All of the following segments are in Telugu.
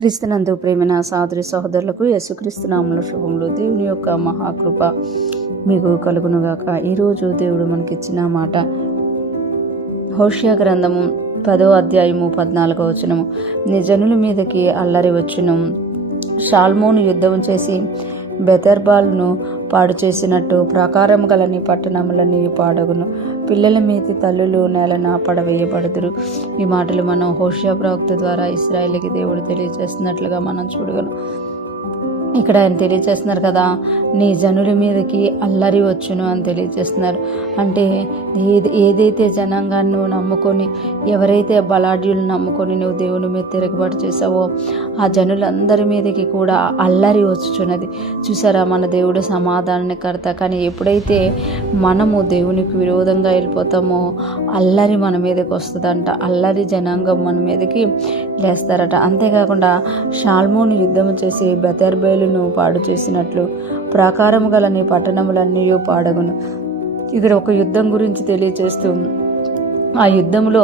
క్రీస్తునందు ప్రేమైన సహోదరి సహోదరులకు యేసుక్రీస్తు నామములో శుభములు. దేవుని యొక్క మహాకృప మీకు కలుగునుగాక. ఈరోజు దేవుడు మనకిచ్చిన మాట హోషేయ గ్రంథము 10వ అధ్యాయము 14వ వచనము. నీ జనుల మీదకి అల్లరి వచ్చును. షాల్మోను యుద్ధం చేసి బెతర్బాల్ను పాడు చేసినట్టు ప్రాకారం గలని పట్టణములని పాడగును. పిల్లల మీది తల్లులు నేలన పడవేయబడుదురు. ఈ మాటలు మనం హోషేయ ప్రవక్త ద్వారా ఇశ్రాయేలుకి దేవుడు తెలియజేస్తున్నట్లుగా మనం చూడగలం. ఇక్కడ ఆయన తెలియజేస్తున్నారు కదా, నీ జనుల మీదకి అల్లరి వచ్చును అని తెలియజేస్తున్నారు. అంటే ఏదైతే జనాంగాన్ని నువ్వు నమ్ముకొని, ఎవరైతే బలాఢ్యులను నమ్ముకొని నువ్వు దేవుని మీద తిరుగుబాటు చేసావో ఆ జనులందరి మీదకి కూడా అల్లరి వచ్చుచున్నది. చూసారా, మన దేవుడు సమాధానకర్త. కానీ ఎప్పుడైతే మనము దేవునికి విరోధంగా వెళ్ళిపోతామో అల్లరి మన మీదకి వస్తుందంట. అల్లరి జనాంగం మన మీదకి లేస్తారట. అంతేకాకుండా షాల్మోను యుద్ధం చేసి బెతర్బేలును పాడు చేసినట్లు ప్రాకారము గలని పట్టణములన్నీ పాడగును. ఇక్కడ ఒక యుద్ధం గురించి తెలియజేస్తూ ఆ యుద్ధంలో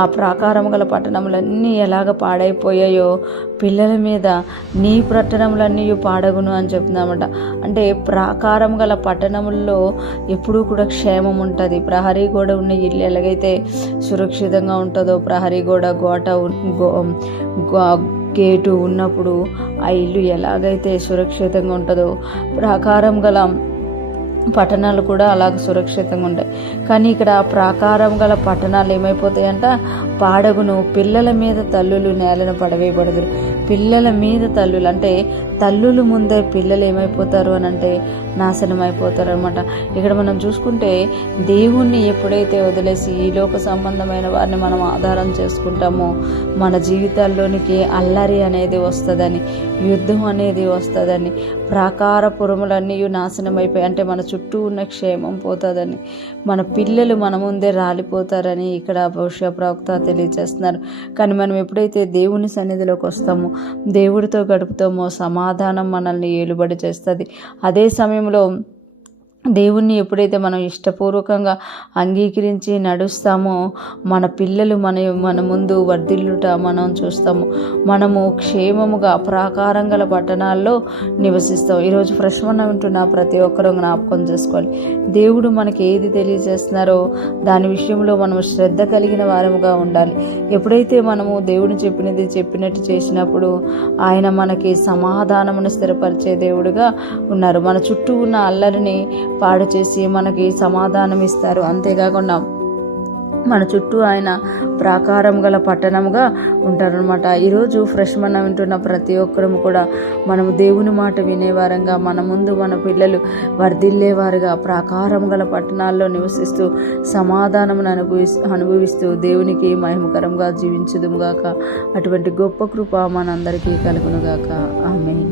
ఆ ప్రాకారం గల పట్టణములన్నీ ఎలాగ పాడైపోయాయో పిల్లల మీద నీ పట్టణములన్నీ పాడగును అని చెప్తున్నామట. అంటే ప్రాకారం గల పట్టణముల్లో ఎప్పుడూ కూడా క్షేమం ఉంటుంది. ప్రహరీ గోడ ఉన్న ఇల్లు ఎలాగైతే సురక్షితంగా ఉంటుందో, ప్రహరీ గోడ గేటు ఉన్నప్పుడు ఆ ఇల్లు ఎలాగైతే సురక్షితంగా ఉంటుందో ప్రాకారం గల పట్టణాలు కూడా అలాగ సురక్షితంగా ఉంటాయి. కానీ ఇక్కడ ప్రాకారం గల పట్టణాలు ఏమైపోతాయంట, పాడగును. పిల్లల మీద తల్లులు నేలను పడవేయబడదురు. పిల్లల మీద తల్లులు అంటే తల్లులు ముందే పిల్లలు ఏమైపోతారు అని అంటే నాశనం అయిపోతారు అనమాట. ఇక్కడ మనం చూసుకుంటే దేవుణ్ణి ఎప్పుడైతే వదిలేసి ఈ లోక సంబంధమైన వారిని మనం ఆధారం చేసుకుంటామో మన జీవితాల్లోనికి అల్లరి అనేది వస్తుందని, యుద్ధం అనేది వస్తుందని, ప్రాకారపురములన్నీ నాశనం అయిపోయి అంటే మన చుట్టూ ఉన్న క్షేమం పోతుందని, మన పిల్లలు మన ముందే రాలిపోతారని ఇక్కడ హోషేయ ప్రవక్త తెలియజేస్తున్నారు. కానీ మనం ఎప్పుడైతే దేవుని సన్నిధిలోకి వస్తామో, దేవుడితో గడుపుతామో సమాధానం మనల్ని ఏలుబడి చేస్తుంది. అదే సమయంలో దేవుణ్ణి ఎప్పుడైతే మనం ఇష్టపూర్వకంగా అంగీకరించి నడుస్తామో మన పిల్లలు మన ముందు వర్ధిల్లుట మనం చూస్తాము. మనము క్షేమముగా ప్రాకారం గల పట్టణాల్లో నివసిస్తాం. ఈరోజు ఫ్రెష్ మనం వింటున్న ప్రతి ఒక్కరూ జ్ఞాపకం చేసుకోవాలి. దేవుడు మనకి ఏది తెలియజేస్తున్నారో దాని విషయంలో మనము శ్రద్ధ కలిగిన వారముగా ఉండాలి. ఎప్పుడైతే మనము దేవుడు చెప్పినట్టు చేసినప్పుడు ఆయన మనకి సమాధానమును స్థిరపరిచే దేవుడుగా ఉన్నారు. మన చుట్టూ ఉన్న అల్లరిని పాడు చేసి మనకి సమాధానం ఇస్తారు. అంతేకాకుండా మన చుట్టూ ఆయన ప్రాకారం గల పట్టణముగా ఉంటారనమాట. ఈరోజు ఫ్రెష్ మనం వింటున్న ప్రతి ఒక్కరము కూడా మనము దేవుని మాట వినేవారంగా, మన ముందు మన పిల్లలు వర్ధిల్లేవారుగా ప్రాకారం గల పట్టణాల్లో నివసిస్తూ సమాధానమును అనుభవిస్తూ దేవునికి మహిమకరంగా జీవించుదుముగాక. అటువంటి గొప్ప కృప మనందరికీ కలుగునుగాక. ఆమేన్.